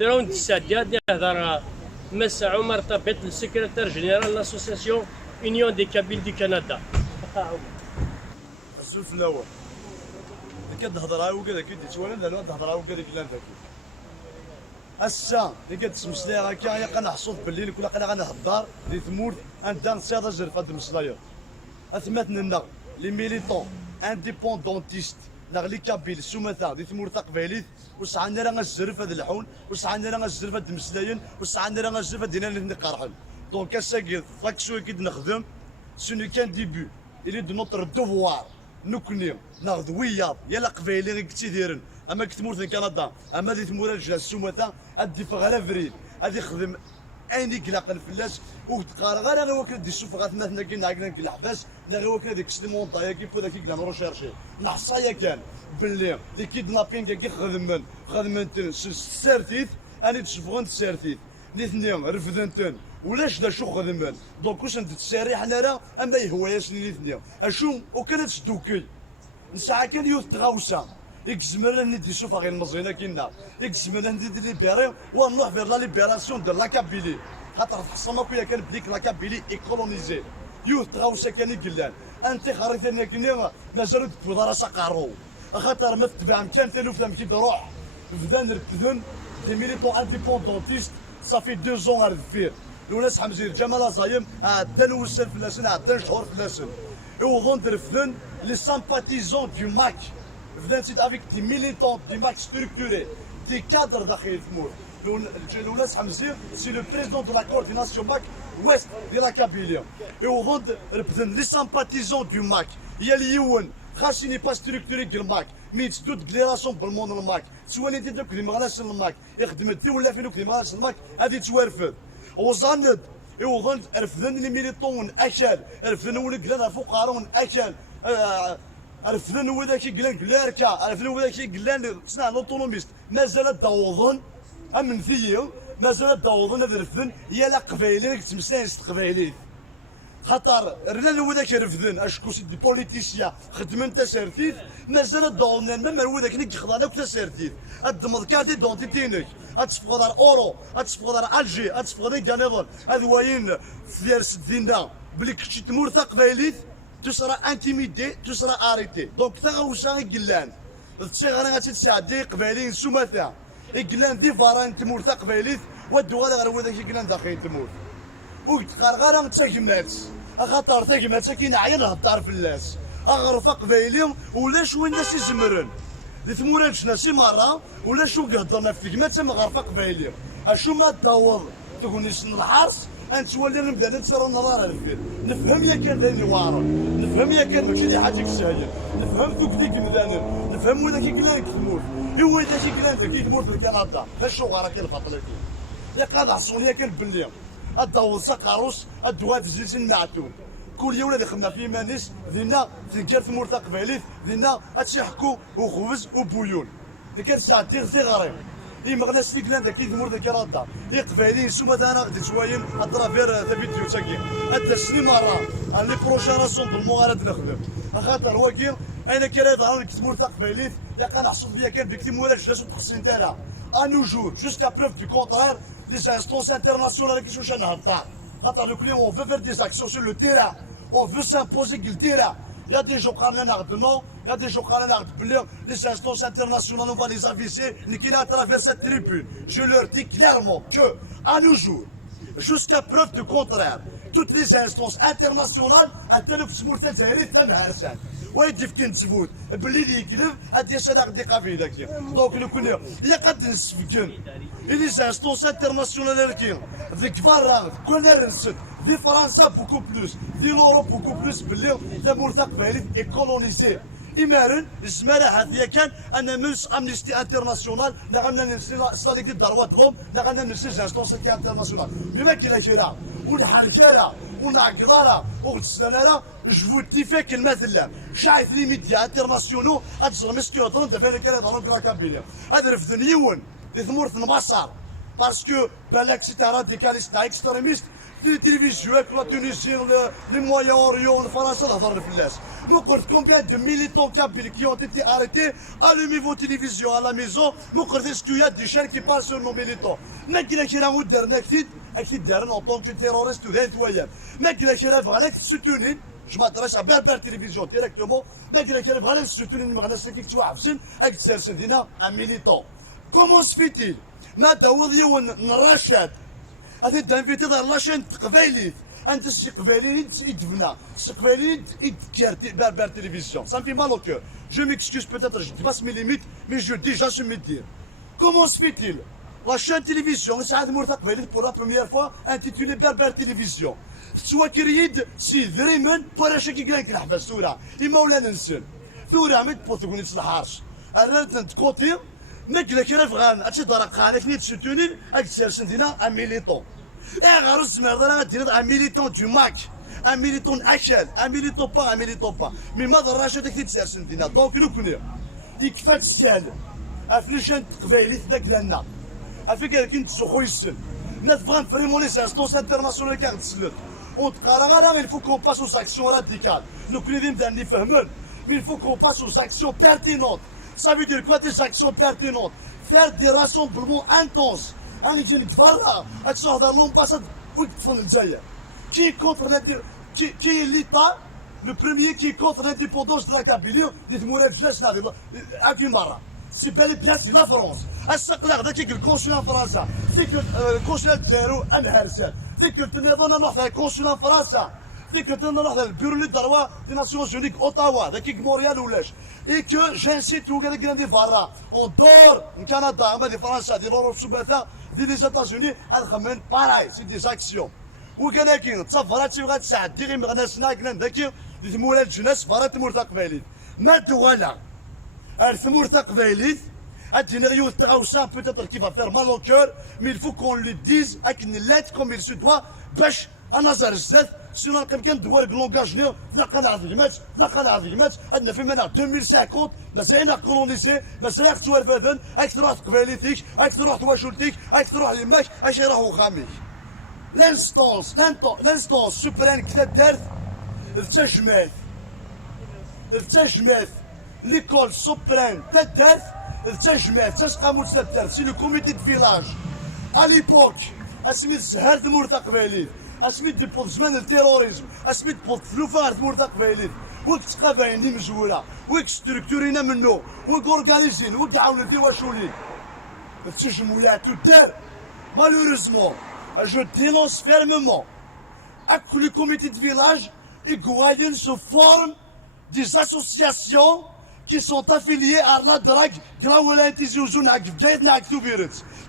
درون السادات يهضر مس عمر طبيت السكرتير جينيرال لاسوسياسيون يونيون دي كابيل دي كندا. السلف الاول كتهضر ها وكذا كي توانا لا تهضر ها وكذا كلا ذاك السا اللي كتسمسلي هكا يا كنحصل بالليل كل قنا غنهضر دي ثمور ان دان سيدا جرف هاد المسلايا اثمتنا لي ميليتون انديبوندونتيست ناغ لي كابيل سومثا دي ثمور تقبيليت وسعنا راه غنزرف هاد الحون وسعنا راه غنزرف هاد المسلايين وسعنا راه غنزرف هاد دينا نقرحن دونك اساكي لاكسيون كي نخدم سوني كان ديبي الي دو نوتر دوفوار نكني ناخذ وياض يلا قبايلي غير كنتي دايرين اما كتمورت كندا اما دي تمور الجلاس السومثا ادي فغرا فريد غادي يخدم عيني قلاق الفلاس وتقارا غير هو كندي السوف غاتمثنا كي نعقنا الحباس غير هو كنديك السليمون طايا كيف هذاك كلا نروشيرشي نحصايا كان باللي لي كيدنابين كي خدمن سيرتيت اني تشوفون سيرتيت الاثنين رفدنتن ولاش دا شو خدمن دونك واش نتساري حنا راه اما يهواياش الاثنين اشو وكانت تدوكي نسعى كان يوث تغاوسا يكزمر ندي شوف غير المزينه كينا يكزمر ندي ليبيري ونروح فير لا ليبيراسيون دو لاكابيلي خاطر تحصل كويا كان بديك لاكابيلي ايكولونيزي يوث تغاوسا كان يقلان انت خريطنا كنا مازالو تبوض راسا قارو خاطر ما تبع كان تلوف لما كي تروح بدا نركدن دي ميليتون انديبوندونتيست صافي 2 زون على الدفير الناس حمزير جمال زايم عدن وسل فلاسن عدن شهور فلاسن يوضون درفدن لي سامباتيزون دو ماك فدان افيك دي ميليتون دي ماك ستركتوري دي كادر داخل الثمور الناس حمزير سي لو بريزيدون دو لا كورديناسيون ماك ويست ديال لا كابيليا يوضون درفدن لي سامباتيزون دو ماك هي اليون خاصني با ستركتوري كل ماك مي تسدو ديكليراسيون بالمون الماك سوا اللي دوك اللي مغلاش الماك يخدم دي ولا فين اللي مغلاش الماك هذه توارفد وظند يوظن رفدن لي ميليطون اكل رفدن ولد قلنا فقراء اكل رفدن وذاك قلان كلاركا رفدن وذاك قلان صنع لوطونوميست مازال داوضن امن فيا مازال داوضن هذا رفدن يا لا قبايلي تمسان قبايلي خاطر رنا وذاك رفدن اشكو سي دي بوليتيسيا خدمن تسارتيت مازال داوضن ما وذاك نك خضعنا كتسارتيت الدمض كارتي دونتيتينك اتفقوا دار اورو اتفقوا دار الجي اتفقوا دار كنيفون هذا واين في سدينا بلي كنتي تمور قبايليت تسرى انتيميدي تسرى اريتي دونك تغوشا قلان تشغل غاتي تساعدي قبايلين سومثا قلان دي فاران تمور قبايليت ودو غير هو داك قلان داخل تمور وتقرغر تاكمات خاطر تاكمات كاين عيان هضر فلاس اغرف قبايلي ولا شويه الناس يزمرن دي ثمورات ناسي مره ولا شو قهضرنا في كما مغرفه قبايليه اشو ما تدور تقول نسن الحرس انت ولي نبدا نتسرى النظاره الفيل نفهم يا كان لاني وارد نفهم يا كان ماشي اللي حاجه ساهله نفهم ذوك ديك مدانر نفهم وذاك كلان تموت هو ذاك كلان كي تموت في كندا فاش غراك الفطله يا قاعد عصوني يا كان باللي الدور سقاروس الدواد زلزل معتوم كل يوم اللي خدمنا في مانيس دينا تنكر ثمور قبايليت دينا اتشحكو وخبز وبويون اللي كان ساعتين صغارين مغناس لي كلان ذاك ثمور ذاك رادا قبايلين سوما انا غادي شويه اترافير ذا فيديو تاكي حتى سني مره لي بروشان راسون بالمغارات نخدم خاطر واكي انا كرا ظهر ثمور قبايليت لا كنحصل بيا كان بكتي مولا جلاس تحسين تاعها انو جور جوسكا بروف دو كونترير لي انستونس انترناسيونال كيفاش واش نهضر خاطر لو كلي اون فو فير دي اكسيون سور لو تيران on veut s'imposer le terrain. Il y a des gens qui ont un ardement, il y a des gens qui ont un ardement. Les instances internationales, on va les aviser, qui à travers cette tribune. Je leur dis clairement que, à nos jours, jusqu'à preuve du contraire, toutes les instances internationales, ويدف كنت تفوت باللي يكذب هاد يسدق دي قبيله كي دونك لو كنا الا قد نسفكن لي زانستونس انترناسيونال كي ذيك فارا كنا رنسد دي فرنسا بوكو بلوس دي لوروب بوكو بلوس باللي ثمور قبايلي ايكولونيزي إمارن الزمارة هذه كان أنا منس أمنيستي انترناسيونال نغنى نسالك الدروات لهم نغنى نسي زانستونس انترناسيونال بما كلا كيرا ونحركارا ونعقدارا وغتسنانا جو تيفاك المثل شايف لي ميديا انترناسيونو أتزر مسكي وطرن دفعنا كلا ضرب كلا كابيليا هذا رفض نيون دي ثمورث نبصر باسكو بالك سي راديكاليست اكستريميست في التلفزيون ولا تونيزيون لي مويان اوريون فرنسا تهضر الفلاس Nous compte combien de militants kabyles qui ont été arrêtés, allumez vos télévisions à la maison, nous est-ce qu'il y a des chaînes qui parlent sur nos militants. Mais qu'il y a qui ont été en tant que terroriste ou d'intoyable. Mais qu'il y a qui ont soutenu, je m'adresse à Berber Télévision directement, mais qu'il y a qui ont soutenu un militant. Comment se fait-il Rachad هذه دانفيتي دار لاشين تقبايليت انت قبايليت يدفنا قبايليت يدكارتي بربر تلفزيون ça me fait mal au cœur je m'excuse peut-être je dépasse mes limites mais je dis j'assume de dire comment se fait-il la chaîne télévision سعاد مرتضى قبايليت pour la première fois intitulée بربر télévision سوا كريد سي ذريمن باراشا كي قالك الحبس ثورة إما ولا ننسل ثورة ميت بوثقوني تصلحارش الرد كوتي نقل كي رفغان اتشي درق خانك نيت سوتونين اك تسالسن دينا ان ميليتون غير الزمر دانا دينا ان ميليتون دو ماك ان ميليتون اكل ان ميليتون با ان ميليتون با مي ماذا الراشد كي تسالسن دينا دونك نكوني يكفى تسال افليشان قبايليت داك لنا افيك كنت تسخو يسن ناس بغان فريمون لي انستونس انترناسيونال كاع تسلت ونتقارا غير il faut qu'on passe aux actions radicales نكوني ذي مدان نفهمن mais il faut qu'on passe aux actions pertinentes. Ça veut dire quoi des actions pertinentes? Faire des rassemblements intenses. Qui est contre qui est l'État? Le premier qui est contre l'indépendance de la Kabylie, c'est bel et bien c'est la France. Le consulat en France, c'est que le consulat de zéro, c'est que le consulat en France. C'est que le bureau de droit des Nations Unies, Ottawa, Montréal ou Lèche. Et que j'incite tous les grands débats en dehors du Canada, des Français, de l'Europe sous-État, des États-Unis, pareil, c'est des actions. Ou كان تصفرات شي بغات تساعد ديري مغنى سناك ذاك ثمولات الجناس فرات مرتق باليد ما دولا مرتق باليد هاد نغيو تاوسا peut-être qui va faire mal au cœur mais il faut qu'on le dise avec une lettre comme il se doit باش انا زار الزاد سينو كان دوار لونغاجني تلقى عظيمات تلقى عظيمات عندنا في منع 2050 مازال كولونيزي مازال توالفادن هاك تروح قباليتيك هاك تروح تواشولتيك هاك تروح يماك اش يروحوا خاميك l'instance suprême qui t'adresse l'école suprême t'adresse c'est le comité de village à l'époque اسميت زهر دمورتا قبايليت اسميت ديبوط زمان التيروريزم اسميت بوط فلوفار دمورتا قبايليت وك تقابايني مزوله وك ستركتورينا منه وك اورغانيزين وك عاونتي واشولين التجمعات تدار malheureusement je dénonce fermement que les comités de village igualent se forment des associations qui sont affiliées à la drague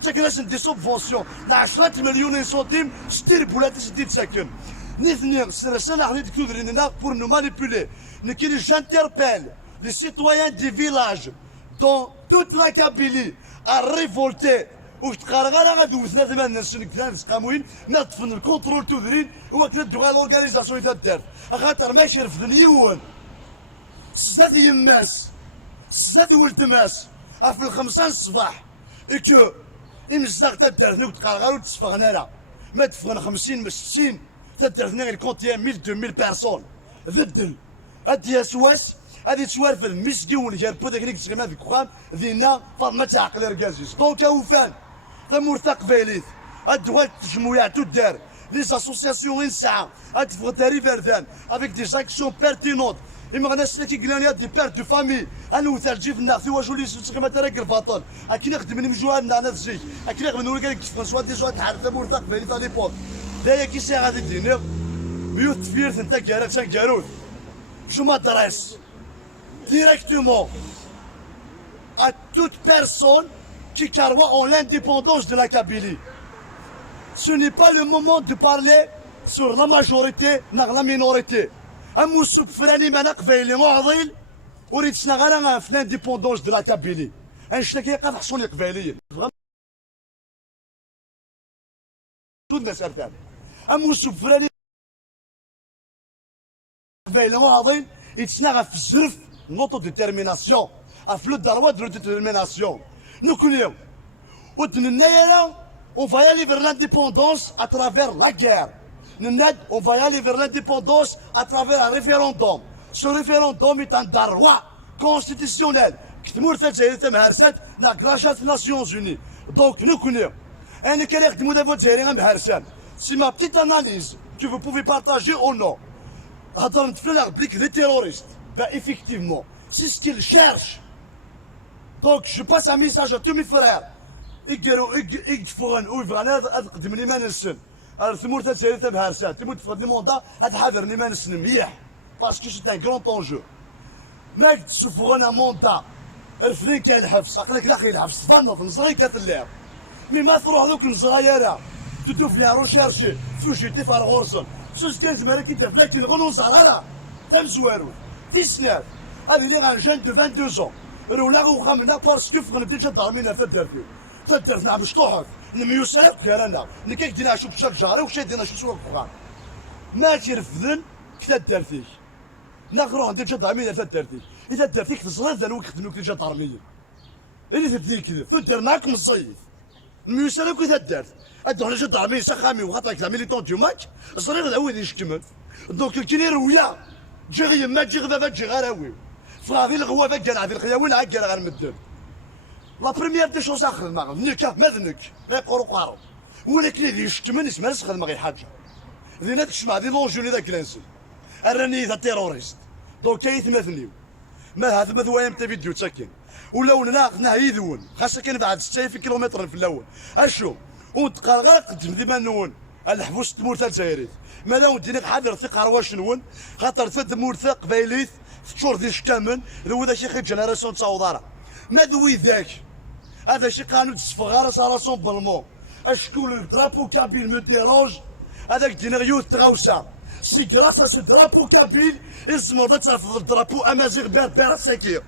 تكناس ندي سوبفونسيون ل 10 مليون سنتيم شتي بولات تدي تسكن نثني سرسنا حنا دكتورينا pour nous manipuler نكيل j'interpelle les citoyens des villages dans toute la Kabylie à révolter وتقارغا غادو ثلاث من الناس كان قاموين نطفن الكونترول تدرين هو كندوي على لورغانيزاسيون تاع الدار خاطر ماشي رفض يون زاد يماس زاد ولد ماس في الخمسة الصباح اكو إمزاغ تدرنا وتقارغا وتصفغنا لا ما تفغنا 50 60 تدرنا غير كونتي 1000 2000 بيرسون ذدل هادي سواس هادي توارف المسكين غير بوداك اللي كتسمع في الكوام دينا فاطمه تعقل ركازيس دونك اوفان ثمورتق باليت هاد التجمعات تدار لي اسوسياسيون نسعى هاد فغتاري فردان افيك دي زاكسيون بيرتينونت إما غناس اللي كيقلاني دي بير دو فامي أنا وثالجي في الناس واش ولي تسخيما تراك الباطل أكيد نخدم مجوهنا أنا تزيك أكيد نخدم نقول لك فرنسوا دي جوات حارثة مرتق بالي تاع ليبوك دايا كي سي غادي دينير ميوت تفيرت انت كارات كاروت جو m'adresse directement à toute personne qui croit en l'indépendance de la Kabylie. Ce n'est pas le moment de parler sur la majorité ou la minorité. أموسو بفراني مانا قبايلي معضل وريد سنغانا في لانديبوندونس دو لا كابيلي انشتا كيقاف حصوني قبايليين تود الناس ارتاب أموسو بفراني قبايلي معضل يتسنغا في الزرف نوتو ديتيرميناسيون في لو دروا دو ديتيرميناسيون نكونيو ودننا on va aller vers l'indépendance à travers la guerre. On va aller vers l'indépendance à travers un référendum. Ce référendum est un droit constitutionnel. كتمورث الجزائر تمهرسات لا كراشات ناسيونز اوني دونك نكوني انا كان يخدموا دابا الجزائريين مهرسان سي ما بتيت اناليز كو فو بوفي بارطاجي او نو هضرت في لا بليك لي تيروريست با ايفيكتيفمون سي سكيل شيرش دونك جو باس ان ميساج ا تو مي فرير يقدروا يدفغن ويبغى انا قدمني ما نسن ثمورث الجزائر تمهرسان تموت تفقدني موندا هاد حاضرني ما نسن مليح باسكو سي ان كرون طونجو ماك تشوفوا انا موندا رفدين كان الحبس عقلك لا خي الحبس تفنط نزري كات اللعب مي ما تروح دوك الزرايره تدو فيها روشيرشي فوجيتي فار غورسون سوس كان زمرا كي داف لكن غنو زراره تم زوارو في سناف هذه لي غان جون دو 22 زون رولا وخمنا باسكو فغن ديجا ضارمينا في الدرفيو فالدرف نعم شطوحك نميو سنه كرانا نكاك دينا شوف شاف جاري وشي دينا شو سوق فغان ما تيرفدن كتا درفيك نغرو ديجا ضارمينا في الدرفيك إذا درتيك تزرد ذا الوقت نوك ديجا ضارمية اللي تدير كذا تدير معاكم الصيف الميوسالة كي تدارت أدو على جد ضارمية سخامي وغطاك لا ميليتون ديوماك الصغير ذا وين يشكمل دونك كي رويا تجي غير ما تجي غدا تجي غراوي فغادي الغوافة كان عادي الخياوين عاد كان غير مدن لا بريمير دي شوز آخر المغرب نكا ماذنك ما يقولوا قارو ولكن اللي يشكمل يسمى نسخ المغرب حاجة ذي تسمع ذي لونجوني ذاك لانسل الراني ذا تيروريست دونك كيتمثليو ما هذا مثوى يمتى فيديو تسكن ولاو ناخذنا يذون خاصة كان بعد 6 كيلومتر في الاول اشو ونتقال غير قدم ذي ما نون الحبوس تمورث الجزائري ماذا وديني حاضر ثق رواش نون خاطر ثد مورث قبايليث شور ذي شكامن ذو ذا شي خير جنراسيون تصاوضارا ما ذوي ذاك هذا شي قانون تصفغارا ساراسون بالمون اشكون الدرابو كابيل مو ديروج هذاك دينا غيوث تغاوسا سي غراس ا سو درابو كابيل الزمر ترفض الدرابو امازيغ بير ساكير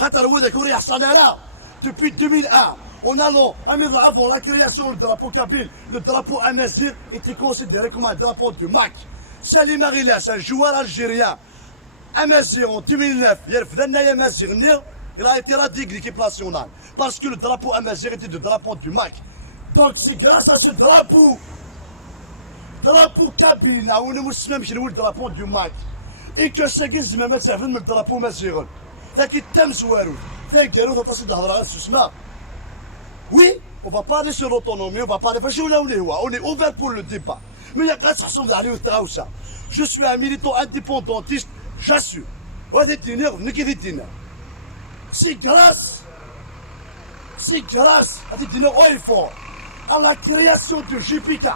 خاطر هو ذاك وريح صنارا دوبي 2001 on allant à mes avant la création du drapeau kabyle le drapeau amazigh était considéré comme un drapeau du MAC Salim Arilas un joueur algérien amazigh en 2009 يرفدنا يا amazigh il a été radié de l'équipe nationale parce que le drapeau amazigh était le drapeau du MAC donc c'est grâce à ce drapeau kabyle نعاون مسلم باش نولد درابو دو ماك ايكو ساكن زعما تافن من الدرابو مازيغون ذاك التم زوارو ذاك قالوا تصيد الهضره غير سوسما وي on va parler sur l'autonomie on va parler فاش ولا هو on est ouvert pour le débat mais يا قاس حسوم عليه التغاوسه je suis un militant indépendantiste j'assume وهذا الدينار نكي ذي الدينار سي غراس هذا الدينار اويفور à la création de JPK.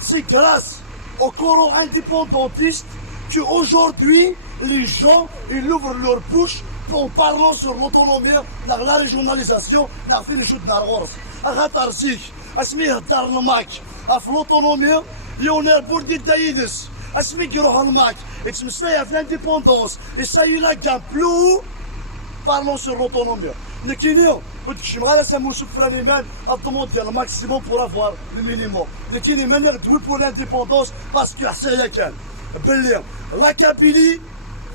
C'est grâce au Coran indépendantiste qu'aujourd'hui, les gens ils ouvrent leur bouche en parlant sur l'autonomie, la régionalisation, la fin de chute d'Argors. Agatha Zik, Asmih Darnamak, af l'autonomie, Lionel Bourdi Daïdis, Asmih Girohanmak, et Smsley l'indépendance, et ça y est la gamme plus parlons sur l'autonomie. لكن وتكشم غير سامو سفراني مان الضمون ديال الماكسيموم بور افوار المينيموم لكن ما نغدوي بور لانديبوندونس باسكو حسايا كان بلي لا كابيلي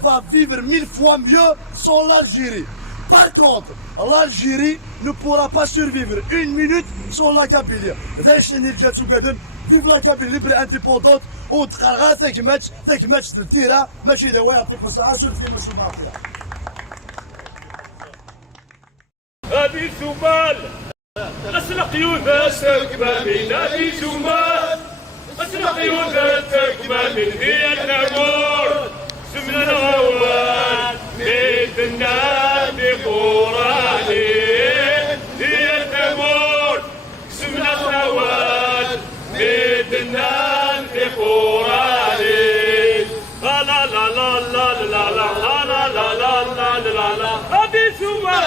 va vivre 1000 fois mieux sans l'Algérie. Par contre, l'Algérie ne pourra pas survivre une minute sans la Kabylie. Vive la Kabylie libre et indépendante. وتقرا ثاك ماتش التيرا ماشي دواء يعطيكم الصحة شوف في مسلمة هذه سمال أسلق يوثك ما بين هذه سمال أسلق يوثك ما بين هي النمور سمنا الغوال بيتنا بقراني هي النمور سمنا الغوال بيتنا بقراني لا لا لا لا لا لا لا لا لا لا لا لا هذه سمال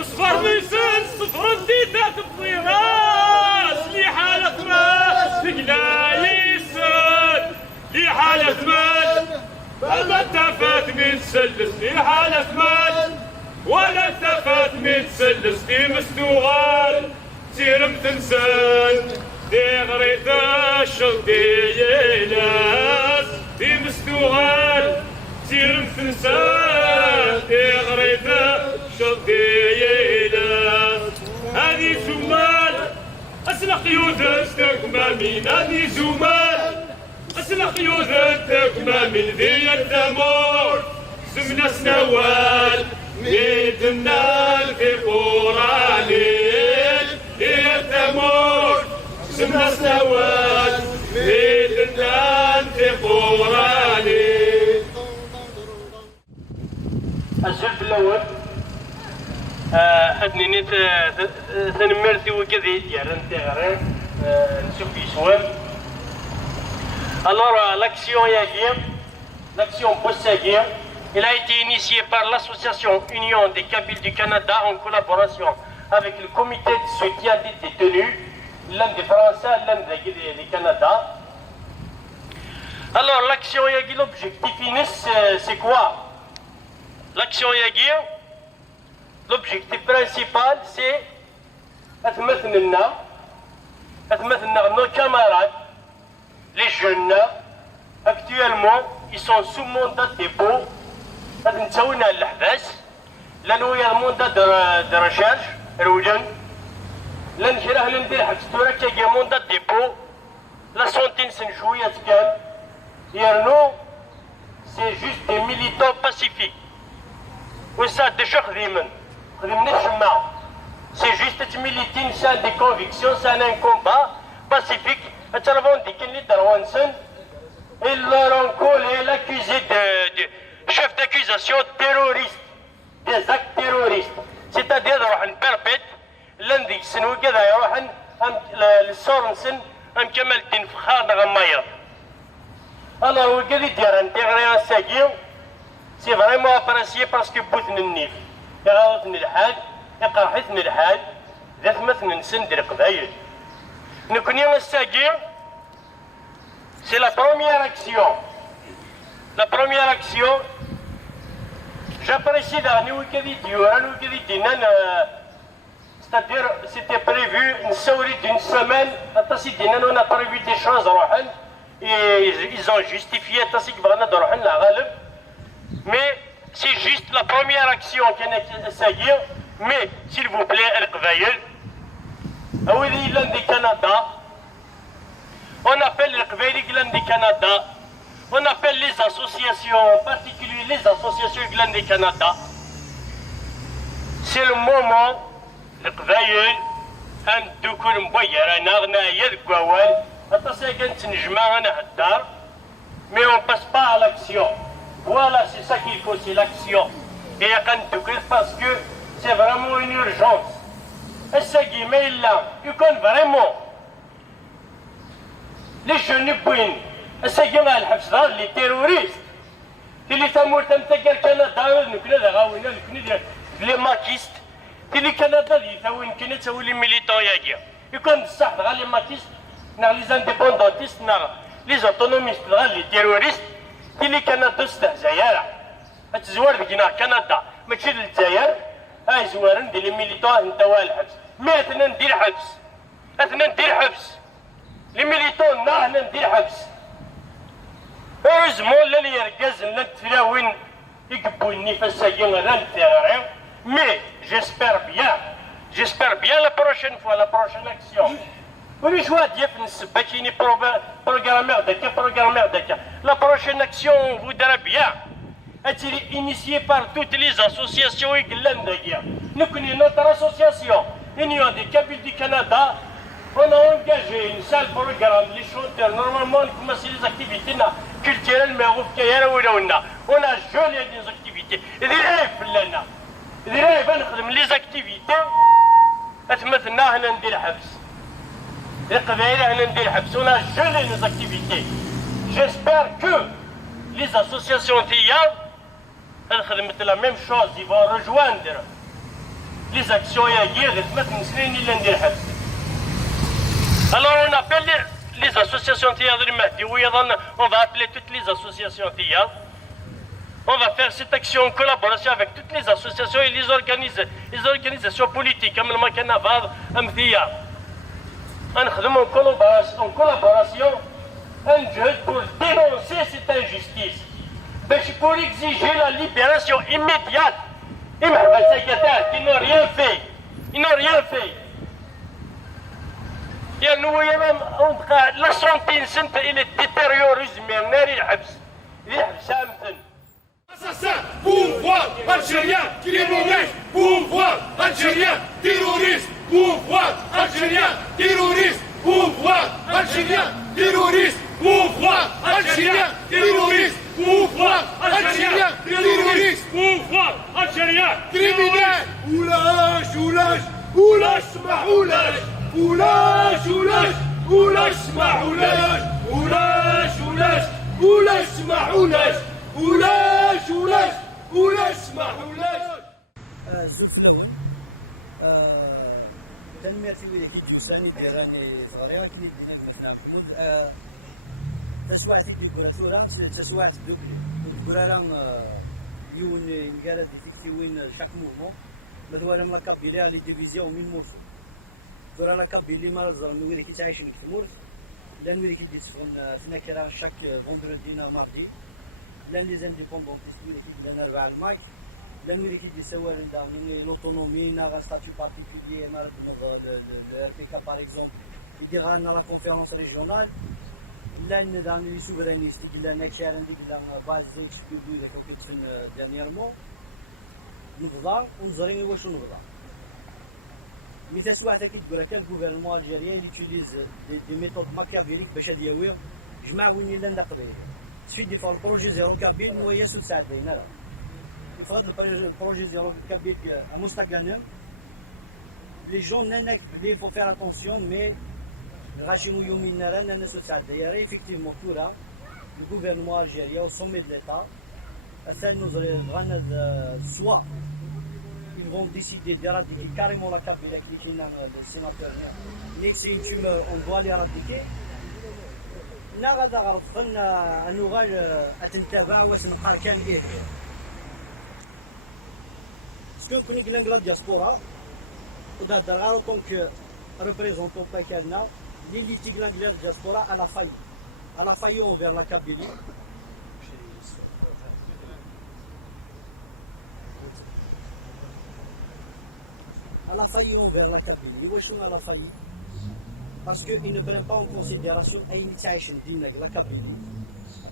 اصفر لسان صفر الديدات الطراز لي حالة مال تقلا يسان لي حالة مال ما انتفات من سلس لي حالة مال ولا انتفات من سلس في مستوغال سير متنسان دي غريت الشوق دي ناس في مستوغال سير متنسان دي غريت الشوق دي ناس هذه سمال أسلق يوث استقمامين هذه سمال الخيوط تكمى من ذي الثمور سمنا سنوال ميدنا في قرانيل ذي الثمور سمنا سنوال ميدنا في قرانيل. الزلف الأول أدني نيت ثنمرتي وكذي ديال نتغرر نشوف يسوال. Alors l'action Yagir, l'action Bossagir, il a été initié par l'association Union des Kabyles du Canada en collaboration avec le comité de soutien des détenus, l'un des Français, l'un des Canada. Alors l'action Yagir, l'objectif c'est quoi? L'action Yagir, l'objectif principal c'est nos camarades. Les jeunes, actuellement, ils sont sous mandat de dépôt. هذا نسوينا الأحداث لأنه ويا المندا de recherche الوجن لأن شراه ندير حبس تورك يا مندا ديبو لا سونتين سن شوية كان يرنو سي جوست دي ميليتون باسيفيك وسا دي شو خديمن الجماعة سي جوست تميليتين سان دي كونفيكسيون سان ان كومبا باسيفيك. Ils leur ont collé l'accusé de chef d'accusation terroriste, des actes terroristes. C'est-à-dire qu'ils perpètent lundi, c'est nous qui avons le Sorensen, un Kemal Din Fkhar Nagamaïr. Alors, vous avez dit intégrer un Sagir, c'est vraiment apprécié parce que Boutn Nif, Yarat Nilhad, Yaqarhit Nilhad, Zathmat Ninsen Dirqbaïl. Nous connaissons le Sagir, c'est la première action. La première action, j'apprécie dans nous c'est-à-dire c'était prévu une série d'une semaine, on a prévu des choses, et ils ont justifié, mais c'est juste la première action qui est Sagir, mais s'il vous plaît, El-Qbaïl, l'un des Canada, on appelle le Qbaïli Gland du Canada, on appelle les associations, en particulier les associations Gland du Canada. C'est le moment, le Qbaïli, un doukoul mboyer, un arnaïr gouawal, mais on ne passe pas à l'action. Voilà, c'est ça qu'il faut, c'est l'action. Et il y a un doukoul parce que c'est vraiment une urgence. Et ça qui met là, il compte vraiment. Les jeunes bouines, c'est qui m'a les terroristes. اللي تموت تمتقر كندا نكنا les maquistes. اللي كندا اللي تسوي يمكن تسوي لي ميليتون ياكيا. يكون بصح غا لي ماكيست نا لي زانديبوندونتيست نا لي اوتونوميست غا لي تيروريست اللي كندا استهزايا. تزوار ديكنا كندا ماشي للجزائر. هاي زوارن ديال لي ميليتون انت والحبس. مي اثنا ندير حبس. اثنا ندير حبس. لي ميليتون نا هنا ندير حبس. Heureusement, les Yergaz n'ont mais j'espère bien la prochaine fois, la prochaine action. La prochaine action, on voudra bien être initiée par toutes les associations. Nous connaissons notre association, l'Union des Kabyles du Canada. On a engagé une salle programme, les chanteurs, normalement on commence les activités culturelles, mais on a gelé des activités. Et les activités, on a gelé les activités. J'espère que les associations la même chose, ils vont rejoindre les actions et alors on appelle les associations Tiyad Mahdi, on va appeler toutes les associations Tiyad. On va faire cette action en collaboration avec toutes les associations et les organisations politiques, comme le Makanavad, Amtiyad. En collaboration, un jeu pour dénoncer cette injustice, pour exiger la libération immédiate. Ils n'ont rien fait. Ils n'ont rien fait. يا نويا ما لا سونتين سنت الى التيريوريزم يا ناري الحبس سامتن Assassin, pouvoir algérien, criminel, pouvoir algérien, terroriste, pouvoir algérien, terroriste, pouvoir algérien, terroriste, pouvoir algérien, terroriste, pouvoir algérien, terroriste, pouvoir algérien, criminel, oulage, oulage, oulage, oulage, oulage, oulage, oulage, oulage, oulage, oulage, oulage, oulage. ولاش ولاش ولاش اسمع ولاش الزوج الاول تنميتي ويلي كيتوساني ديراني صغيره كي ندينا مثلا محمود تسوعتي دي براتورا تسوعت دوك البرارا يون نقرا دي فيكتي وين شاك موفمون مدوارا ملا كابيلي لي ديفيزيون من مورفو دورا لا كابيلي ما زرن ويلي كيتعايشين في مورف لان ويلي كيدي تسخن فينا كرا شاك فوندردي ماردي لان لي زانديبوندونتيست ويلي كيدير لنا 4 المايك لان ويلي كيدير سوار من لوتونومي نا ستاتيو بارتيكولير نا الار بي كا باغ اكزومبل يدير لنا لا كونفيرونس ريجيونال لان داني سوفرانيستي لان كشارن ديك لان باز زيك شبيبو داك كيتفن ديرنييرمون نبضا ونزرين واش نبضا مي تسوات كي تقول لك الغوفرنمون الجيريان يوتيليز دي ميثود ماكيافيليك باش يديوي جماعه وين لا قضيه تفيدي في البروجي زيرو كابيل نويا سود ساعات بينا راه يفرض البروجي زيرو كابيل مستقنم لي جون نانك لي فو فير اتونسيون مي غاشينو يومين راه نانا سود ساعات دايره ايفيكتيفمون كورا الغوفرنمون الجيريا او سومي دو ليتا اسال نوزري غانا سوا ils vont décider d'éradiquer carrément la Kabylie avec le sénateur Nick c'est une tumeur on doit l'éradiquer نغدا غرفنا انوغاج اتنتابع واش نقار كان ايه سكو كوني قلنا دياسبورا ودا دغارو طونك ريبريزونتون باكارنا لي تيغنا دياسبورا على فاي اوفر لا كابيلي على فاي اوفر لا كابيلي واش على فاي parce qu'ils ne prennent pas en considération أي نتعايش دينا لا كابيلي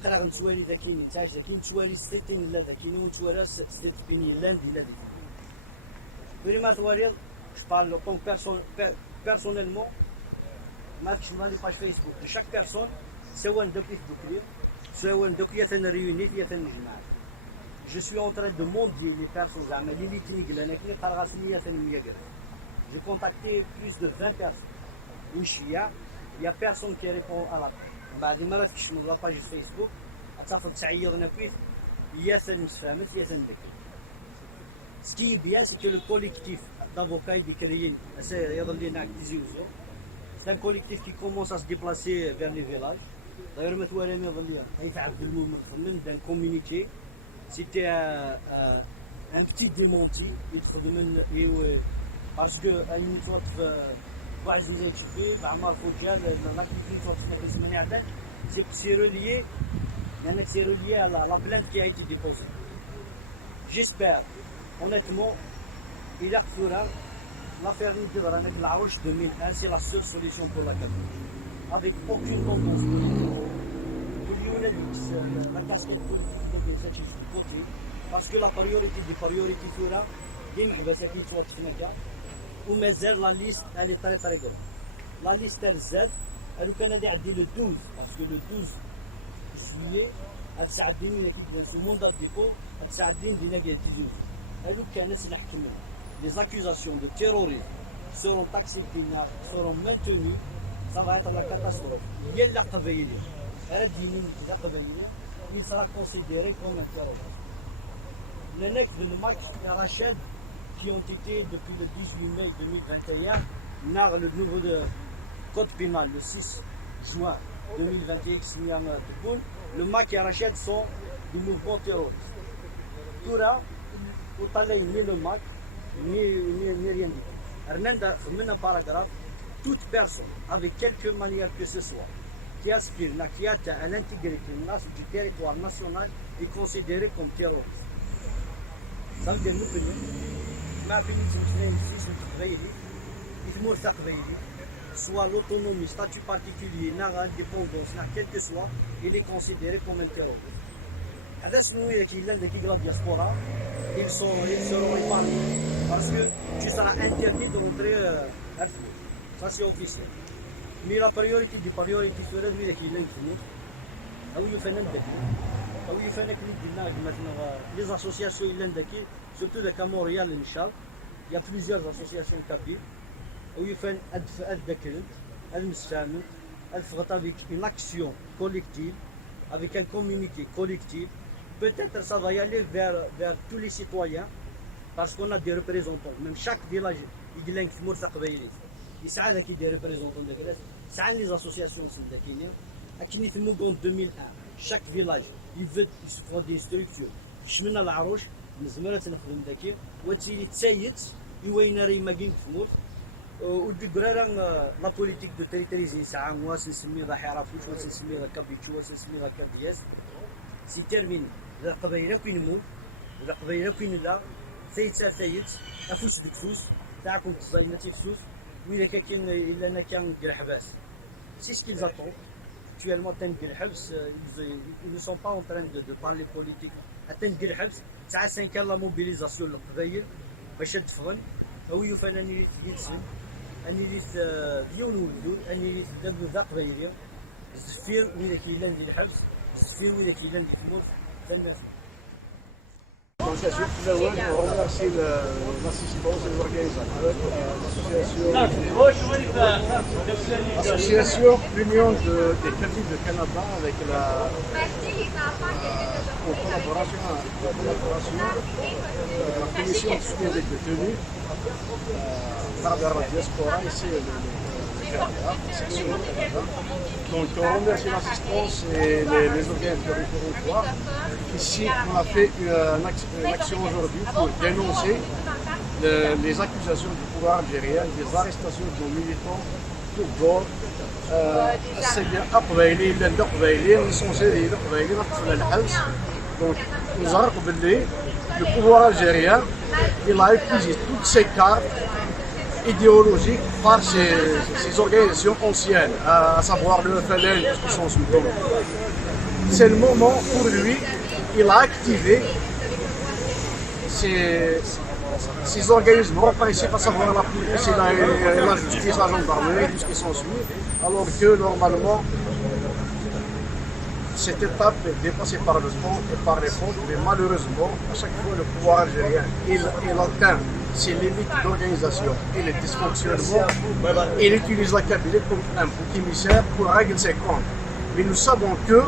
أقرا نتوالي ذاكين نتعايش ذاكين نتوالي ستين لا ذاكين ونتوالي ست بيني لا ندي لا ذاكين ولي ما توالي je parle en tant que personnellement ما فيش لي باج فيسبوك لشاك بيرسون سواء دوك اللي في سواء دوك اللي تنريوني فيها تنجمع je suis en train de mondier les personnes زعما اللي تنقل انا كي قرا راسي 100 قرا j'ai contacté plus de 20 personnes il y a personne qui répond à l'appel. بعد ما راكش من لاباج فيسبوك تصافط تعيضنا كيف يا مسفهمت يا ذكي. سكي بيان سي كو لو كوليكتيف دافوكاي دي كريين يظل لينا تيزيوزو سي ان كوليكتيف كي كومونس ا سي ديبلاسي فير لي فيلاج داير ما توالي يظل ليا حيت عبد المؤمن خمم دان كوميونيتي سيتي ان بتي ديمونتي يتخدم من باسكو اي نتوات واحد زي تشوفي بعمر فوجال لا كي توصلنا كنسمعني عباد سي روليي لانك سي روليي على لا بلانت كي ايتي ديبوزي جيسبير اونيتمون الى قصورا لافير اللي دابا رانا العروش 2001 سي لا سول سوليسيون بور لا كابيل افيك اوكين توندونس بوليتيك واللي ولاد لا كاسكيت بوليتيك ساتشي في كوتي باسكو لا بريوريتي ثورا ديما حباسه كي توصف هناك ومازال لا ليست اللي طري لا ليست الزاد قالوا كان غادي يعدي لو 12 باسكو لو 12 جويي هاد الساعه دينا كي في موندا ديبو هاد الساعه دينا كي تيجوز قالوا كان سلاح كمل لي زاكوزاسيون دو تيروريزم سورون اكسبتينا سورون مانتوني سا فا ايتر لا كاتاستروف هي لا قبايليه راه دينين كذا قبايليه اللي سرا كونسيديري كوم ان تيروريست لانك في الماتش رشاد qui ont été depuis le 18 mai 2021 dans le nouveau code pénal le 6 juin 2021 signé en Tebboune, le MAC et Rachid sont des mouvements terroristes. Tout là, au talé ni le MAC ni rien du tout. Hernanda met un paragraphe, toute personne avec quelque manière que ce soit qui aspire à l'intégrité du territoire national est considérée comme terroriste. Ça veut dire nous ما في نتمثلين في سلطة قبيلي يثمور ثا قبيلي soit l'autonomie, statut particulier, l'indépendance, quel que soit, il est considéré comme un terroriste. هذا شنو qui la diaspora, ils seront épargnés parce que tu seras interdit de rentrer à Fou. Ça c'est officiel. Mais la priorité serait de qui les associations surtout de Montréal, il y a plusieurs associations kabyles où ils font avec une action collective, avec un communiqué collectif. Peut-être ça va y aller vers tous les citoyens parce qu'on a des représentants. Même chaque village, il y a des représentants de Grèce. C'est les associations en 2001. Chaque village, il veut se faire des structures. شمنا العروش نزمرات نخدم داكي وتسيلي تسايت يويناري ماكين تموت ودقرا لا بوليتيك دو تريتريزي ساعه واس نسمي ذا حرافوش واس نسمي ذا كابيتشو واس نسمي ذا كاردياس سي تيرمين ذا قبيله كوين مو ذا قبيله كوين لا سيت سايت افوس دكفوس تاعكم تزاينه تيفسوس وإذا كان الا انا كان ديال حباس سي سكيل زاتون actuellement ils ne sont pas en train de parler politique. Atteindre le habs, ça a 5 ans la mobilisation le قبائل باش تفغن هو يفعل اني يتسن اني ديون ولدود اني دبلو ذا قبائليه الزفير وإذا كاين ديال الحبس الزفير وإذا كاين ديال الموت فالناس. L'association L'Union des Kabyles de Canada avec en collaboration avec la commission de soutien des détenus par la diaspora ici le Canada, section du Canada. Donc on remercie l'assistance et les organisateurs du territoire. Ici on a fait une action aujourd'hui pour dénoncer les accusations du pouvoir algérien, des arrestations de nos militants pour gore. C'est bien après les censés donc nous avons rappelé le pouvoir algérien, il a utilisé toutes ces cartes idéologiques par ces organisations anciennes, à savoir le FLN, qui sont sous le c'est le moment pour lui, il a activé ces organismes repressifs, à savoir la police et la justice, la gendarmerie, tout ce qui s'ensuit, alors que normalement cette étape est dépassée par le temps et par les fautes, mais malheureusement, à chaque fois le pouvoir algérien il atteint ses limites d'organisation et les dysfonctionnements, il utilise la Kabylie comme un bouc émissaire pour régler ses comptes. Mais nous savons que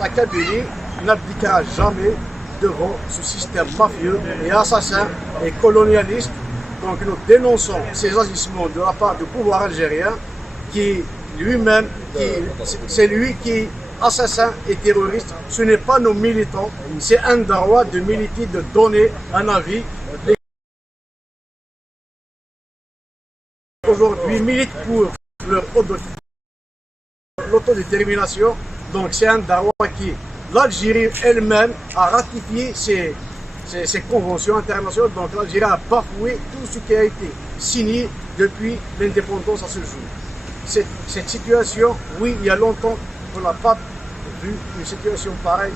la Kabylie n'abdiquera jamais devant ce système mafieux et assassin et colonialiste. Donc nous dénonçons ces agissements de la part du pouvoir algérien qui lui-même, c'est lui qui est assassin et terroriste. Ce n'est pas nos militants, c'est un droit de militer, de donner un avis. Aujourd'hui militent pour leur l'autodétermination. Donc c'est un droit qui l'Algérie elle-même a ratifié ces conventions internationales. Donc l'Algérie a bafoué tout ce qui a été signé depuis l'indépendance à ce jour. Cette situation, oui, il y a longtemps qu'on n'a pas vu une situation pareille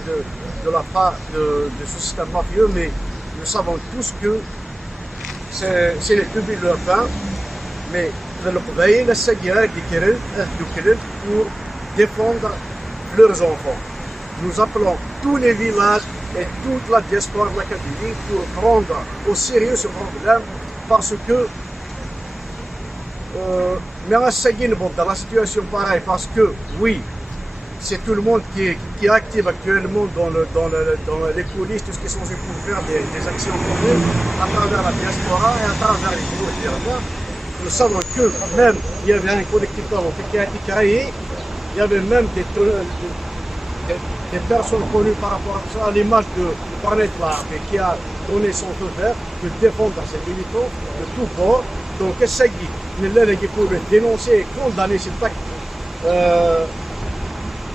de la part de ce système mafieux, mais nous savons tous que c'est les publics de leur pain, mais pour défendre leurs enfants. Nous appelons tous les villages et toute la diaspora de la Kabylie pour prendre au sérieux ce problème parce que dans la situation pareille, parce que oui, c'est tout le monde qui est actif actuellement dans les coulisses, tout ce qui sont censés pour faire des actions communes à travers la diaspora et à travers les groupes. Nous savons que même il y avait un collectif qui a été créé, il y avait même des personnes connues par rapport à ça, à l'image de Barnet qui a donné son feu vert de défendre ses militants de tous bords. Donc, qu'est-ce qui pour dénoncer et condamner cet acte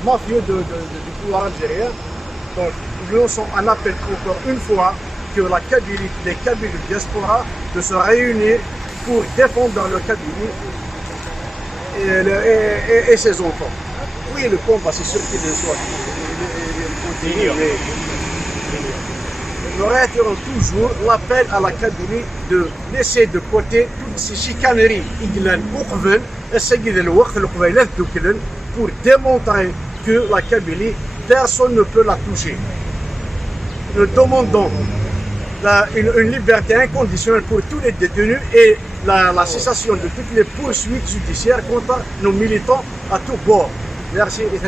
mafieux du pouvoir algérien. Donc, nous lançons un appel encore une fois que les Kabyles de diaspora de se réunir pour défendre le Kabylie et ses enfants. Oui, le combat, c'est sûr qu'il soit continue. Nous réitérons toujours l'appel à la Kabylie de laisser de côté toutes ces chicaneries pour démontrer que la Kabylie, personne ne peut la toucher. Nous demandons une liberté inconditionnelle pour tous les détenus et la cessation de toutes les poursuites judiciaires contre nos militants à tous bords. Merci et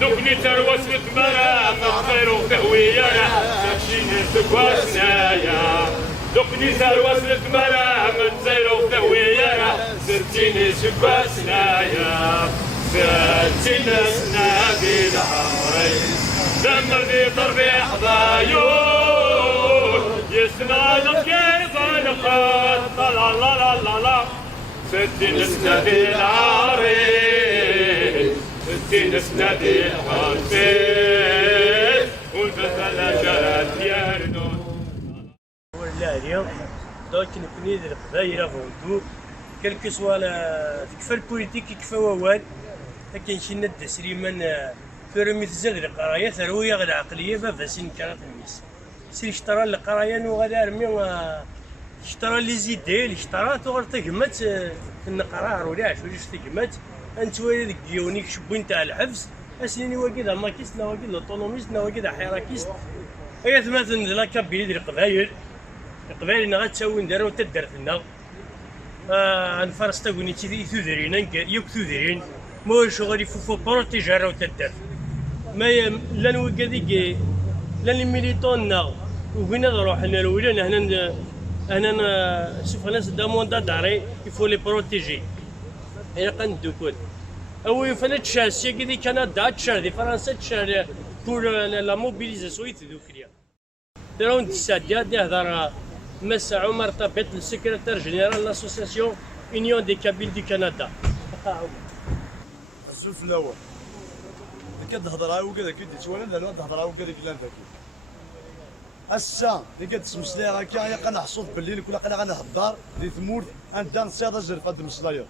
نكني تروسلت مرا مغفر وتهوية تمشيني سكواسنايا نكني تروسلت مرا مغفر وتهوية سرتيني سكواسنايا سرتيني سنابي العمري دمر ذي طربي حضايون يسمع الكيف الخط لا لا لا لا لا سرتيني سنابي العمري نستدي الحسين والبثل جرت يردون ولا اليوم دونك نكوني القبايله فوندو كلكو سوا تكفى البوليتيك يكفى ووال لكن شي ند سليمان فرمي تزاد القرايه ثرويه غير العقليه بافاسين كانت الميس سي اشترى القرايه وغادا رمي اشترى لي زيدي اللي اشترى تغير تقمت النقرار ولا عشو تقمت انت وليدك ديونيك شبين تاع الحبس اسنيني واقيد ماكيست لا واقيد اوتونوميست لا واقيد حراكيست اي ثمثل لا كابيلي ديال القبايل غتساوي ندارو تدرت لنا نفرس تاكوني تي ثودرين يوك ثودرين مو شغل يفوفو بروتيجي راهو تدرت ما لا نوكاديك لا لي ميليتون وين نروح هنا الاولى هنا شوف ناس داموندا داري يفو لي بروتيجي هي قندوكل او فانا تشاسي كي كندا تشار دي فرنسا تشار بور لا موبيليزاسيون يتذوكريا دراون تساديا دي هضر مسا عمر طبيت السكرتير جينيرال لاسوسياسيون يونيون دي كابيل دي كندا الزلف الاول كتهضر هاو كذا كي تشوانا لا تهضر هاو كذا كلا ذاك السا اللي كتسمس ليها هكا هي قنحصوت بالليل كل قنا غنهضر دي ثمورت اندان صيدا جرف هاد المسلايا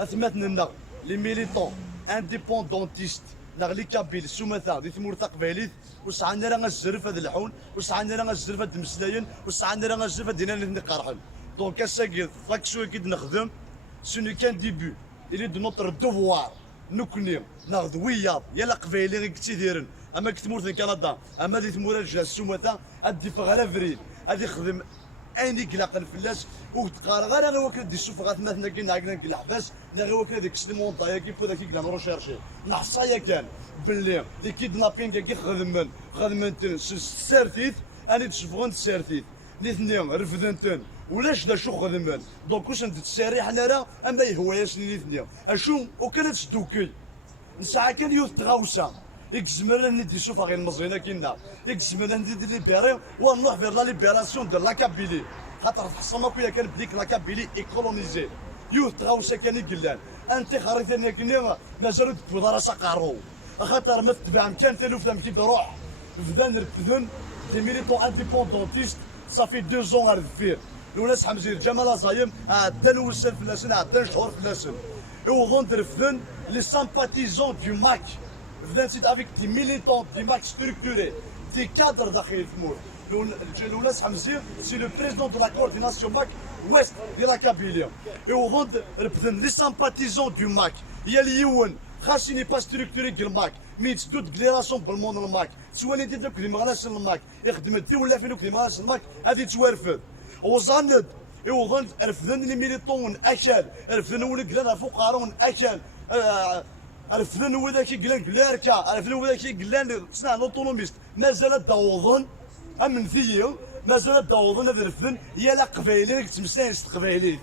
اثماتنا لي ميليتون انديبوندونتيست ناغ لي كابيل سومثا دي ثمورت قبايليت وسعنا راه الزرف هاد الحون وسعنا راه الزرف هاد المسلايين وسعنا راه الزرف هاد دينا نقرحن دونك اساكي لاكسيون كي نخدم سوني كان ديبي الي دو نوتر دوفوار نكني ناخذ وياض يلا قبايلي غير كنتي دايرن اما كتمورت كندا اما دي ثمورت جا السومثا ادي فغرا فريد غادي يخدم عيني قلاق الفلاس وتقارا غير واكل دي السفغات مثلا كي نعقنا الحباس غير واكل ديك السلمون طايا كيف داك كي كلام روشيرشي نحصايا كان باللي لي كيدنابين كي خدمن السارتيت اني تشوفون السارتيت الاثنين رفدنتن ولاش دا شو خدمن دونك واش نتساري حنا راه اما يهواياش الاثنين اشو وكانت تدوكي نساعه كان يوث تغاوسه يكزمر ندي شوف غير المزينه كينا يكزمر ندي ليبيري ونروح فير لا ليبيراسيون دو لا كابيلي خاطر تحصل كويا كان بديك لا كابيلي ايكولونيزي يوث تغاوسه كان يقلان انت خريطه كنا مازالو تبدا راسا قارو خاطر ما تتبع كان ثلوف تم كي تروح بدان رفدن دي ميليتون انديبوندونتيست صافي 2 زون غير الناس حمزير جمال الزايم عدن وسن فلاسن عدن شهور فلاسن يوضون رفدن لي سامباتيزون دو ماك c'est avec des militants du MAC structurés, des cadres d'Akhil Mour. Lounas Hamzir, c'est le président de la coordination MAC Ouest de la Kabylie. Et au vent, les sympathisants du MAC, il y a les Youn, Khassi n'est pas structuré que le MAC, mais il y a d'autres déclarations pour le monde le MAC. Si on est dit que les malades sont le MAC, et que les malades sont le MAC, هذه توارفد. وظنت et au vent, les militants أكل, les فقراء أكل. عرفنا وذاك قلان كلاركا عرفنا وذاك قلان صنع لوطونوميست مازال داوضن امن فيا مازال داوضنا ذرفذن يا لا قبايلين تمساين تقبايلين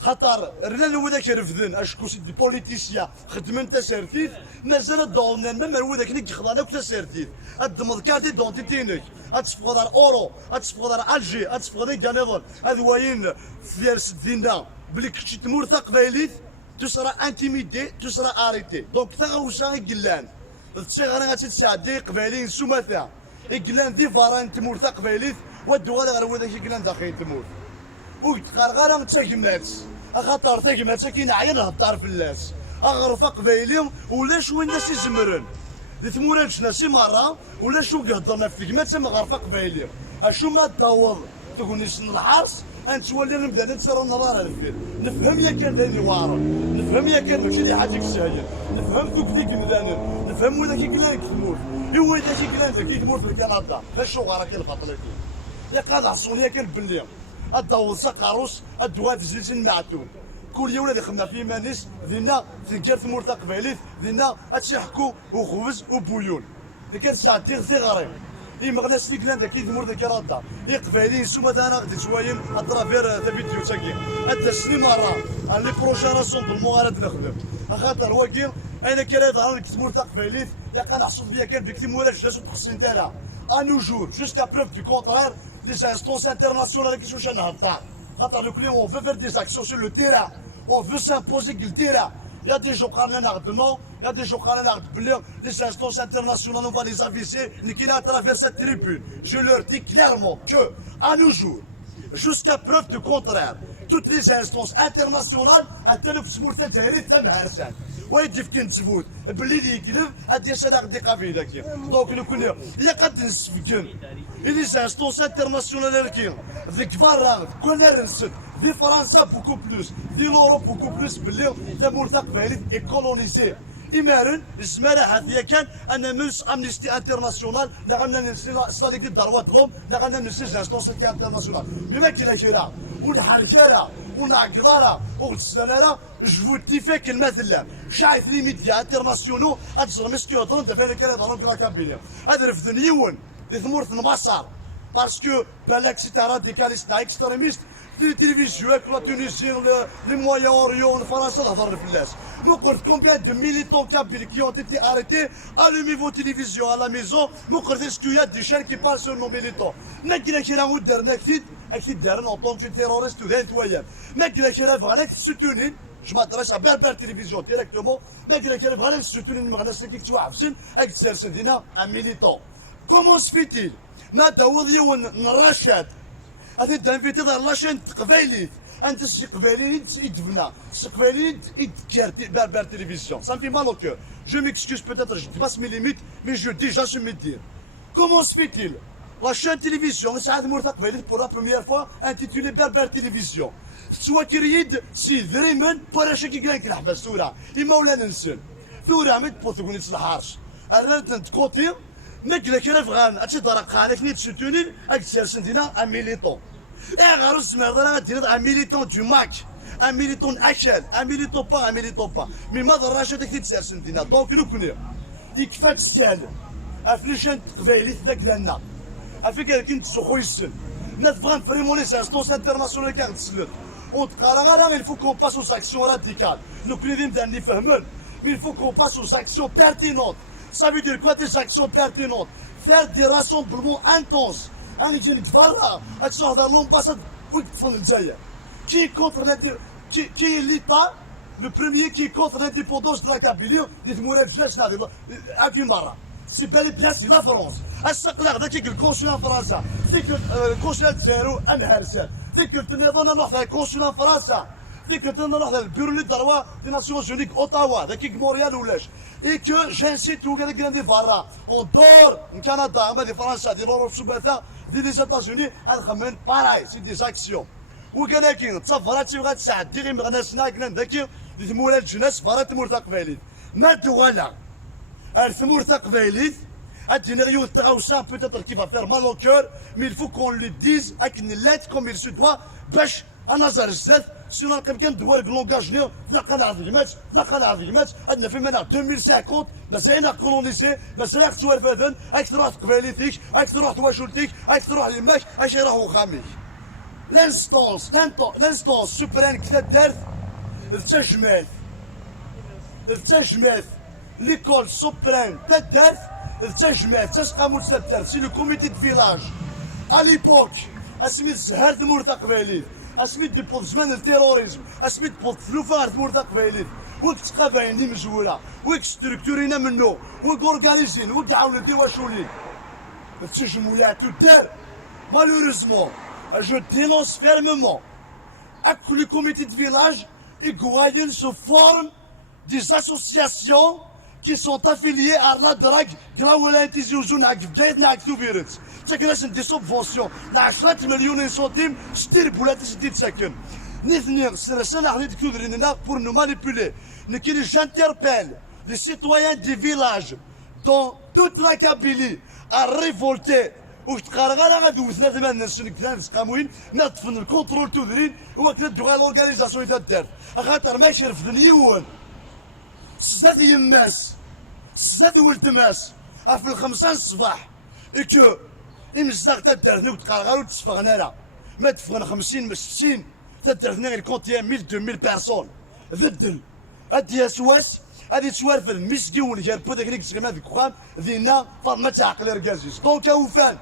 خاطر رنا وذاك رفذن اشكو سيدي بوليتيسيا خدمن تسارتيت مازال داوضنا ما وذاك نك خضانا تسارتيت الدمض كارتي دونتيتينك اتفقوا دار اورو اتفقوا دار الجي اتفقوا دار كانيضون هذ واين في سدينا بلي كشي تمور قبايليت تسرى انتيميدي تسرى اريتي دونك تغوشا قلان تشغل غاتي تساعدي قبايلين سوماتا قلان ذي فاران تمور قبايليت ودوغا غير وذاك قلان داخل تمور وتقرغر تاكمات خاطر تاكمات كاين عيان هضر في اللاس اغرف قبايلي ولا شو الناس يزمرن ذي ثمورات ناسي مره ولا شو قهضرنا في كمات مغرفه قبايلي اشو ما تدور تقول نسن الحرس انت تولي نبدا نتسرى النظاره الفيل نفهم يا كان ذاني وارد نفهم يا كان ماشي اللي حاجك ساهل نفهم ذوك ذيك مذانر نفهم وذاك كلان تموت هو ذاك كلان ذاك تموت في كندا فاش غارك البطل يا قاعد عصوني كان باللي الدور سقاروس الدواد زلزل معتوم كل يوم اللي خدمنا في مانيس ذينا تنكر ثمور قبايليت ذينا اتشحكو وخبز وبويون اللي كان ساعه دير ثغرين يمغناس لي كلان ذاك ثمور ذاك رادا يقبايلين سوما انا غادي شويه اترافير ذا فيديو تاكي حتى سني مره لي بروجان راسون بالمغارات نخدم خاطر واكيل انا كرا ظهر ثمور قبايليت لا كنحصل بيا كان فيكتيم ولا جلسوا تحسين تاعها انو جور جوسكا بروف دو كونترير les instances internationales qui sont en train de on veut faire des actions sur le terrain, on veut s'imposer le terrain. Il y a des gens qui ont un ardement, il y a des gens qui ont un ardement. Les instances internationales, on va les aviser, qui à travers cette tribune. Je leur dis clairement que, à nos jours, jusqu'à preuve du contraire, toutes les instances internationales, ويدف كنت تفوت باللي يكذب هاد يسالك دي قبيله كي دونك نكون الا قد نسفكن لي زانستونس انترناسيونال كي ذيك فارا كنا نسد في فرنسا بوكو بلوس في لوروب بوكو بلوس باللي تمور تقبايلي اي كولونيزي إمارن الزمالة هذه كان أنا منس أمنيستي انترناسيونال نغمنا نصلي الدروات لهم نغمنا نسي زانستونس انترناسيونال بما كلا كيرا ونحركارا ونعقرارا وغتسلانارا جو تيفاك المثل شايف لي ميديا انترناسيونو أتزر مسكيو ضرن دفانا كلا ضرن كلا كابينيا هذا رفضن يون دي ثمورث نبصر باسكو بالك سي راديكاليست اكستريميست في التلفزيون لا تونيزيون لي مويان اوريون فرنسا تهضر في الناس نقول كومبيان دو ميليتون كابيل كي اون تيتي اريتي الومي فو تيليفزيون على ميزون نقول اسكو يا دي شان كي بال سور نو ميليتون ما كاين كي راه درنا اكيد دارنا اون طونك تيروريست وذات وياه ما كاين كي راه بغاك تسوتونين جو مادريس على بير تيليفزيون ديريكتومون ما كاين كي راه بغاك تسوتونين مغناس كي توحبسن اك تسرسن دينا ان ميليتون كومون سفيتيل ما داوض يون الرشاد هذه دانفيتي دار لاشين قبايلي انت سي قبايلي يدفنا سي قبايلي يدكارتي بار تيليفزيون ça me fait mal au cœur je m'excuse peut-être je dépasse mes limites mais je dis j'assume mes dires comment se fait-il la chaîne télévision سعاد مورتا قبايلي pour la première fois intitulée بار تيليفزيون سوا كريد سي ذريمن باراشا كي كلانك الحبس ثورة اما ولا ننسل ثورة ميت بوثقوني تصلحارش الرانت نتكوتي ما كلا كي فغان هادشي درق خانك نيت سوتونين هاك تسالسن دينا ان ميليتون غير الزمر راه دير ان ميليتون دو ماك ان ميليتون اكل ان ميليتون با ان ميليتون با مي ما ضراش هذاك اللي تسالسن دينا دونك نكوني يكفى تسال افليشان قبايلي ذاك لنا افيك كنت سخوي السن ناس بغان فريمون لي انستونس انترناسيونال كاع تسلط وتقرا غير il faut qu'on passe aux actions radicales نكوني نبدا نفهمن mais il faut qu'on passe aux actions pertinentes. Ça veut dire quoi des actions pertinentes? Faire des rassemblements intenses. أنا جينا كفرة أتشوف هذا l'ambassade ويقفون الجزائر. Qui est contre qui est l'État le premier qui est contre l'indépendance de la Kabylie اللي تمورات جلاش نادي في مرة. سي بالي بلاسي لا فرنسا. السقلاق ذاك الكونسول فرنسا. ذيك الكونسول الجزائر أمهرسان. ذيك النظام نروح الكونسول فرنسا. ذيك نروح البيرو لي دروا دي ناسيونز يونيك اوتاوا ذاك موريال ولاش اي كو جانسيت وكذا كراندي فارا اون دور من كندا اما دي فرنسا دي لوروب سوباتا دي لي زيتازوني نخمن باراي سي دي زاكسيون ولكن تصفرات تبغى تساعد ديري مغناسنا كنا ذاك دي مولا الجناس فرات تمور تقبايليت ما دوغالا ارثمور تقبايليت هاد نيو تاوسا بوتيتر كي فا فير مال او كور مي il faut qu'on le dise avec une lettre comme il se doit باش انا زار الزاف سينو نلقى كان دوار لونجاجني تلقى العظيمات تلقى العظيمات عندنا في منع 2050 مازال كولونيزي مازال توار فادن هاك تروح قباليتيك هاك تروح تواشولتيك هاك تروح يماك هاك يروحوا خاميك لانستونس سوبران كتا دارت التجمات ليكول سوبران تدارت التجمات تسقى متدارت سي لو كوميتي دو فيلاج ا ليبوك اسميت زهر تمورتا قباليت اسميت ديبوط زمان التيروريزم اسميت بوط ثلوفار تمورتا قباليت وك تقابعين لي مزوله وك ستركتورينا منو وك اورغانيزين وك عاونوا ديواشولين التجمعات تدار مالوريزمون je dénonce fermement que les comités de village igualent sous forme des associations qui sont affiliées à la drague grâce à des subventions de 10 millions centimes pour nous manipuler. J'interpelle les citoyens des villages dans toute la Kabylie à révolter وتقارغانا غادو ثلاث مان نسن كذا قاموين نطفن الكونترول تودرين هو كذا دوغا لورغانيزاسيون تا دار خاطر ما يشرفد يون سداد يماس سداد ولد ماس في الخمسة الصباح اكو يمزاغ تا دارنا وتقارغا وتصفغنا لا ما تفغنا 50 60 تا دارنا غير كونتي 1000 2000 بيرسون ذدل هادي سواس هادي توارف المسكين غير بو داك اللي كتسمى ذيك الخام دينا فاطمه تعقل ركازيس دونك اوفان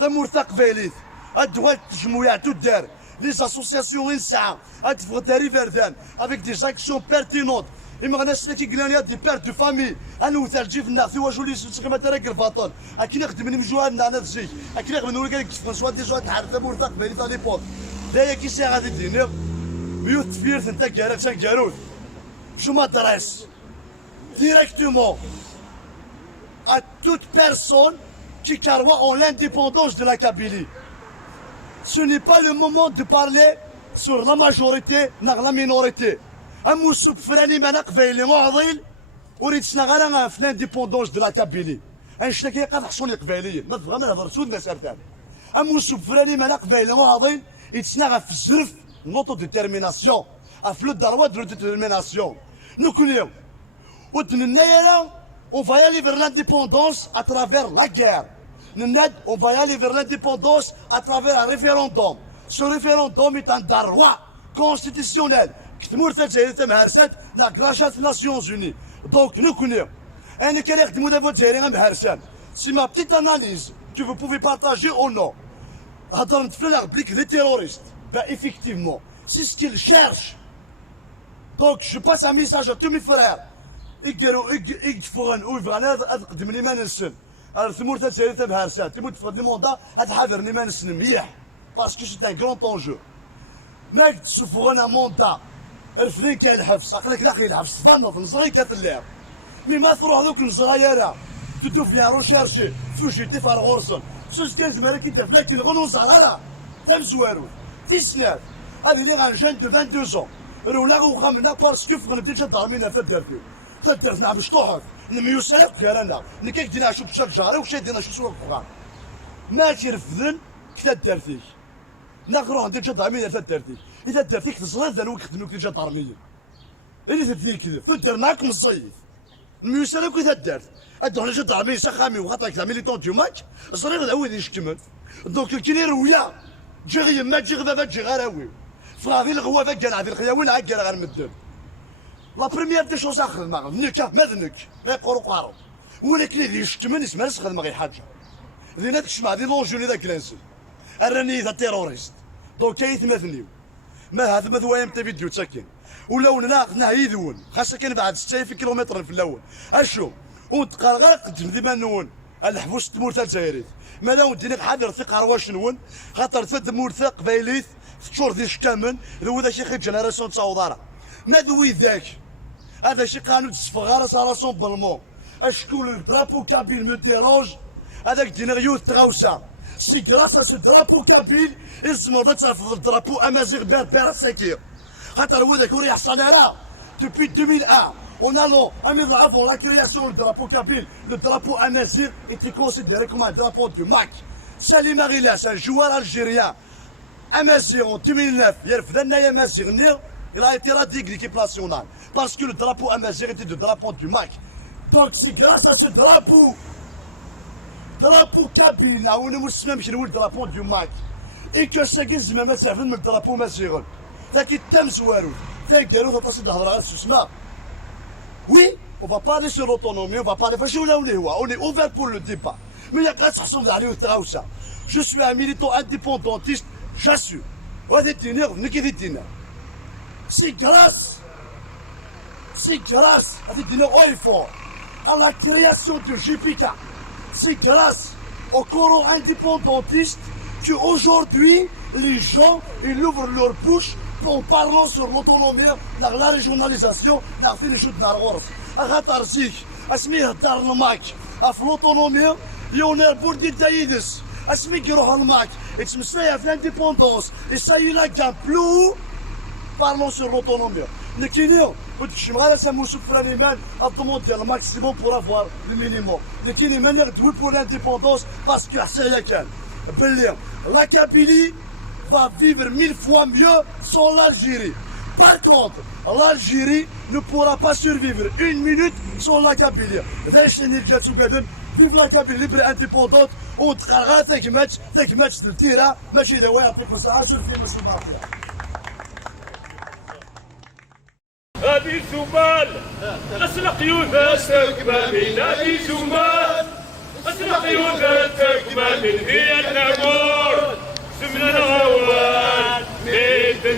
ثمورتا قباليت الدول التجمعات تدار لي زاسوسياسيون نسعى تفغ تاري فردان افيك دي زاكسيون بيرتينونت اما غناس اللي كيقلاني دي بير دو فامي انا وثالجي في الناس واش ولي تسخيما تراك الباطون اكي نخدم من مجوهنا انا تجي اكي نخدم نقول لك فرنسوا دي جوات تعرف ثمورتا قباليت على ليبوك دايا كي سي غادي دينير ميوت تفيرت انت كارات كاروت جو مادريس directement à toute personne qui croit en l'indépendance de la Kabylie. Ce n'est pas le moment de parler sur la majorité ou la minorité. Amoussou Frani Manak Veili Moadil, Uritsna Garanga l'indépendance de la Kabylie. Un chèque قد حصوني قباليين ما تبغى ما نهضر سود ما سرتان اموسو فراني ما نقبل معاضين يتسنى في الزرف نوتو ديتيرميناسيون في لو دروا دو ديتيرميناسيون نقول اليوم on va y aller vers l'indépendance à travers la guerre. On va y aller vers l'indépendance à travers un référendum. Ce référendum est un droit constitutionnel. La Nations Unies. Donc, nous connaissons. C'est ma petite analyse que vous pouvez partager ou non. Les terroristes, ben effectivement, c'est ce qu'ils cherchent. Donc, je passe un message à tous mes frères. يقفغن ويبغى اقدم لي ما نسن الثمور تسالي تبهرسات تموت في الموندا تحاذرني ما نسن مليح باسكو سي ان كرون طونجو ما تسفغنا موندا رفدين كاين الحبس عقلك لا الحبس فانوط نزري كتلعب مي ما تروح دوك الزرايره تدو في روشيرشي فوجيتي فار غورسون سوس كان زمرا كي تفلا كي نغنو زراره تم زوارو في سناب هذه لي غان جون دو 22 رولا وخامنا باسكو فغنا ديجا ضارمينا في الدرفيو تدرنا باش تروحوا نميو سنة كيرانا نكاك دينا شو بشاك جاري وش دينا شو سوق فغان ما تيرفذن كتا دارتيك نغرو عندك جا ضامين تا دارتيك اذا دارتيك تصلي ذا الوقت خدموك جا ضارمين اللي تدير كذا تدرناك من الصيف نميو سنة كي تدارت ادو جا ضارمين سخامي وغاطاك لا ميليتون ديوماك صريغ ذا وين يشكمل دونك كي رويا جي غير ما تجي غدا تجي غراوي فغادي الغوافه كان هذه الخياوين عاد غير مدن لا بريمير دي شوز اخر ما نكا ماذنك ما يقولوا قارو ولكن اللي يشتمن اسمها نسخدم غير حاجه ذينا تشمع ذي لونجوني ذاك لانسل راني ذا تيروريست دونك كايث مثنيو ما هذا مثوايم تا فيديو تسكن ولاو ناخذنا يذون خاصه كان بعد 6 كيلومتر في الاول اشو ونتقرغر قدم ديما نون الحبوس تمور تاع الجزائريت ما لا وديني حاضر ثق رواش نون خاطر تدمور ثق بايليث شور ذي شكامن ذو ذا شي خير جنراسيون تصاوضاره ما ذوي ذاك هذا شي قانون تصفغاره سا بالمون اشكون الدرابو كابيل مو ديروج هذاك دينيريو تغاوسا سي غراس سو درابو كابيل يزمر ترفض الدرابو امازيغ بير ساكير خاطر هو ذاك وريح صنارا depuis 2001 en allant un an avant la création du drapeau kabyle le drapeau amazigh était considéré comme un drapeau du MAC Salim Arilas un joueur algérien Amazigh en 2009, il a été radié de l'équipe nationale. Parce que le drapeau Amazigh était le drapeau du MAC. Donc c'est grâce à ce drapeau kabyle, on est même le drapeau du MAC. Et que ce qui est même servi le drapeau Amazigh. C'est qui t'aime Souarou. C'est que nous avons de la oui, on va parler sur l'autonomie, on va parler. On est ouvert pour le débat. Mais il y a grâce à son ça. Je suis un militant indépendantiste, j'assure. C'est grâce à la création de JPK, c'est grâce au courant indépendantiste qu'aujourd'hui, les gens ils ouvrent leur bouche en parlant sur l'autonomie, la régionalisation, la fin des choses de la Rorf. À Zik, à Smir Darnamak, à l'autonomie, il y a un bourdi d'Aïdis, à Smir Girohanmak, et tu me sais à l'indépendance, et ça y est la gamme plus, parlons sur l'autonomie. Le Kenya, je me rappelle ça m'a souffert les mains à demander le maximum pour avoir le minimum. Le Kenya manière de pour l'indépendance parce que c'est la canne. La Kabylie va vivre 1000 fois mieux sans l'Algérie. Par contre, l'Algérie ne pourra pas survivre une minute sans la Kabylie. Vive la Kabylie libre et indépendante. On travaille avec match de tir, match de ouais avec ça. Je fais monsieur Martia. هذه زبال أسرق يوثا تقبل من هذه زبال أسرق يوثا تقبل من هي